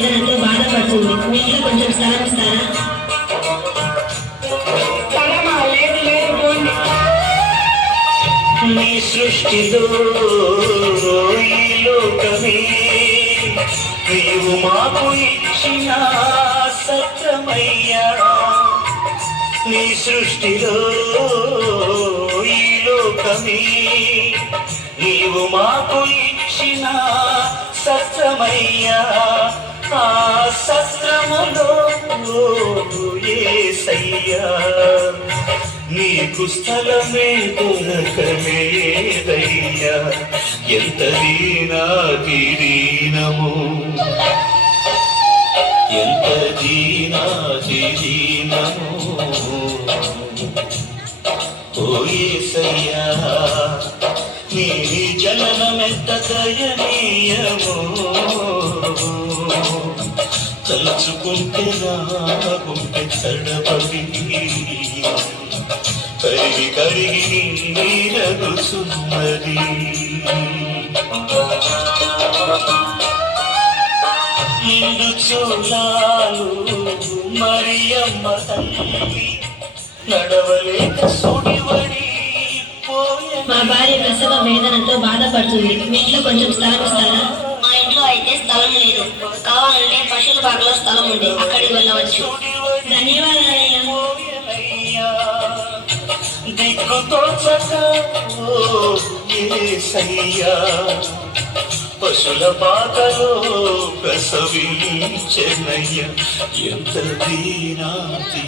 వేదనతో బాధపడుతుంది. మీ ఇంట్లో కొంచెం స్థలం ఇస్తారా? నీ సృష్టిలో ఈ లోకమే నీవు మాకు ఇచ్చిన సత్యమయ్యా. నీ సృష్టిలో ఈ లోకమే నీవు మాకు ఇచ్చిన సత్యమయ్యా. ఆ సత్రములో యేసయ్యా నీకు స్థలమే దొరకలేదయ్యా. ఎంత దీనాతి దీనము, ఎంత దీనాతి దీనము ఓ యేసయ్యా. నీ జననమెంత దయనీయము, తలుచుకుంటే నా గుండె తడబడి కరిగి కరిగి నీరగుచున్నది. నిండు చూలాలు మరియమ్మ తల్లి నడవలేక సుడివడి. మా భార్య ప్రసవ వేదనతో బాధపడుతుంది. మీ ఇంట్లో కొంచెం స్థలం ఇస్తారా? మా ఇంట్లో అయితే స్థలం లేదు. కావాలంటే పశువుల బాగలో స్థలం ఉంది, అక్కడికి వెళ్ళవచ్చు. ధన్యవాదాలయ్యా. దిక్కుతో యేసయ్యా పశుల బాధలో ప్రసవించెనయ్యా. ఎంత దీనాతి